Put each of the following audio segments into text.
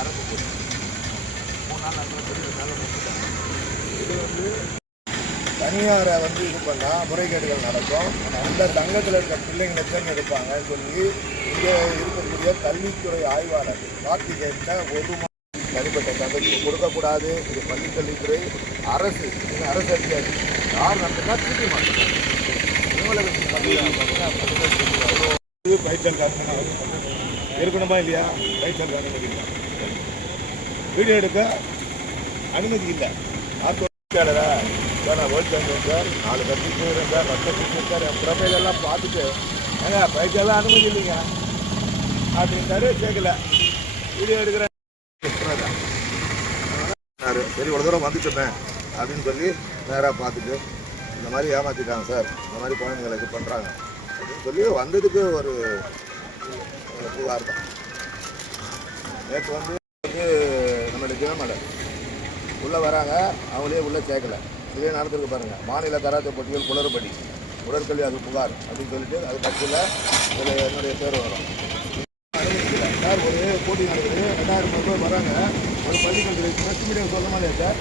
அரசு போட்டு 3 நாள் நடக்கிற வேலை முடிச்சுட்டாங்க. இது தனியாரை இது பண்ணால் முறைகேடுகள் நடக்கும். அந்த சங்கத்தில் இருக்க பிள்ளைங்களை தேர்ந்தெடுப்பாங்கன்னு சொல்லி இங்கே இருக்கக்கூடிய கல்வித்துறை ஆய்வாளர் கார்த்திகேயன் ஒரு தனிப்பட்ட சங்கத்துக்கு கொடுக்கக்கூடாது. இது பள்ளிக்கல்வித்துறை அரசு அரசு அதிகாரி யார் நடத்தினா திருப்பி மாட்டாங்க. இவங்களை வச்சு பயிற்சல் காரணம் இருக்கணுமா இல்லையா? பயிற்சல் அனுமதி இல்லை, வீடியோ எடுக்க அனுமதி இல்லை. நான் வேர்ல்ட் சாம்பியன் சார், 4 கட்சிக்கு சார், ரத்த சிக்கன் சார், என் ப்ரொஃபைலெல்லாம் பார்த்துட்டு ஏங்க பயிற்சியெல்லாம் அனுமதி இல்லைங்க அப்படின்ட்டாரு. கேட்கல, வீடியோ எடுக்கிறேன். சரி இவ்வளோ தூரம் வந்துட்டேன் அப்படின்னு சொல்லி நேராக பார்த்துட்டு இந்த மாதிரி ஏமாற்றிட்டாங்க சார், இந்த மாதிரி குழந்தைங்களை இது பண்ணுறாங்க அப்படின்னு சொல்லி வந்ததுக்கு ஒரு புகார் தான். நேற்று நம்மளுடைய தினமலை உள்ளே வராங்க, அவங்களே உள்ளே சேர்க்கலை. இதே நடந்திருக்கு பாருங்கள், மாநில கராத்தே போட்டிகள் குளறுபடி உடற்கல்வி அது புகார் அப்படின்னு சொல்லிட்டு அது கட்சியில் இதில் என்னுடைய பேர் வரும். அனுமதிக்கல சார். ஒரு போட்டி நடக்குது, 2000 பேர் வராங்க. ஒரு பள்ளிக்கல்வி பிரஸ்ட் மீடியம் சொல்லணுமா இல்லையா சார்?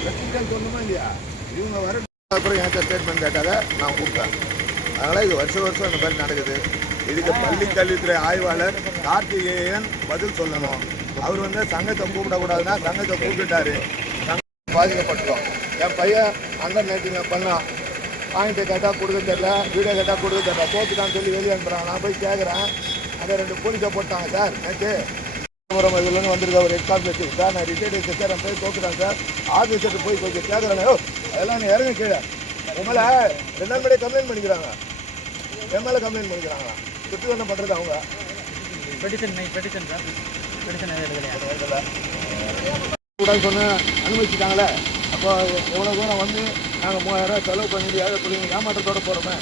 பிரஸ்ட் மீடியம் சொல்லணுமா இல்லையா? இவங்க வர அப்புறம் என்கிட்ட ஸ்டேட்மெண்ட் கேட்டாங்க, நான் கூப்பிட்டேன். அதனால் இது வருஷம் இந்த மாதிரி நடக்குது. இதுக்கு பள்ளிக்கல்வித்துறை ஆய்வாளர் கார்த்திகேயன் பதில் சொல்லணும். அவர் சங்கத்தை கூப்பிடக்கூடாதுன்னா சங்கத்தை கூப்பிட்டுட்டாரு, சங்கம் பாதிக்கப்பட்டுரும். என் பையன் அண்டர் 19 பண்ணான், பாயிண்ட்டை கேட்டால் கொடுக்க தெரியல, வீடியோ கேட்டால் கொடுக்க தெரியல, தோத்துட்டான்னு சொல்லி வெளியே அனுப்புகிறாங்க. நான் போய் கேட்குறேன், அதை 2 போலீஸை போட்டாங்க சார். நேற்று இதுலேருந்து வந்திருக்க ஒரு ஹெட் கான்ஃபரன்ஸ் சார், நான் ரிட்டையர்ட் சார், என் போய் தோத்துட்டாங்க சார். ஆஃபீஸர்ட்டு போய் கொஞ்சம் கேட்குறாங்க, அதெல்லாம் நீ இறங்க கீழே உங்களை 2 நாள் முன்னாடியே கம்ப்ளைண்ட் பண்ணிக்கிறாங்க, என் மேலே கம்ப்ளைண்ட் பண்ணிக்கிறாங்களா? சுற்றி என்ன பண்ணுறது அவங்க? பெட்டிஷன் சார், கூடாது சொன்ன அனுமதிச்சிட்டாங்களே. அப்போ எவ்வளோ தூரம் நாங்கள் 3000 செலவு பண்ணிட்டு ஏழை பிள்ளைங்க ஏமாற்றத்தோடு போகிறோமே,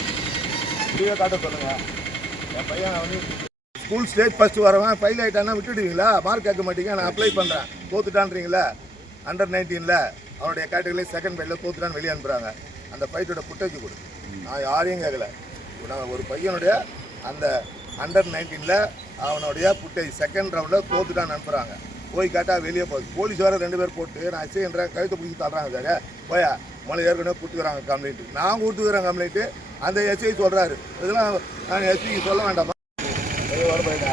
இப்படியே காட்ட சொல்லுங்கள். என் பையன் ஸ்கூல் ஸ்டேட் ஃபஸ்ட்டு வரவன் ஃபெயில் ஆகிட்டான்னா விட்டுடுவீங்களா? மார்க் கேட்க மாட்டீங்க, நான் அப்ளை பண்ணுறேன் தோத்துட்டான்றீங்களா? அண்டர் 19 அவனுடைய கேட்டகரியில் செகண்ட் ஃபைலில் தோத்துட்டான்னு வெளியே அனுப்புகிறாங்க. அந்த ஃபைட்டோட புட்டேஜ் கொடு, நான் யாரையும் கேட்கல. நான் ஒரு பையனுடைய அந்த அண்டர் 19 அவனுடைய புட்டேஜ் செகண்ட் ரவுண்டில் தோத்துட்டான்னு அனுப்புகிறாங்க. போய் கேட்டால் வெளியே போகுது. போலீஸ் வேறு 2 பேர் போட்டு நான் எஸ்ஐன்ற கழுத்தை பிடிச்சி தள்ளுறாங்க சார். போயா மொழி ஏற்கனவே கொடுத்துக்கிறாங்க கம்ப்ளைண்ட்டு, நான் கொடுத்துக்கிறேன் கம்ப்ளைண்ட்டு. அந்த எஸ்ஐ சொல்கிறாரு, இதெல்லாம் நான் எஸ்பிக்கு சொல்ல வேண்டாமா? வர போயிட்டா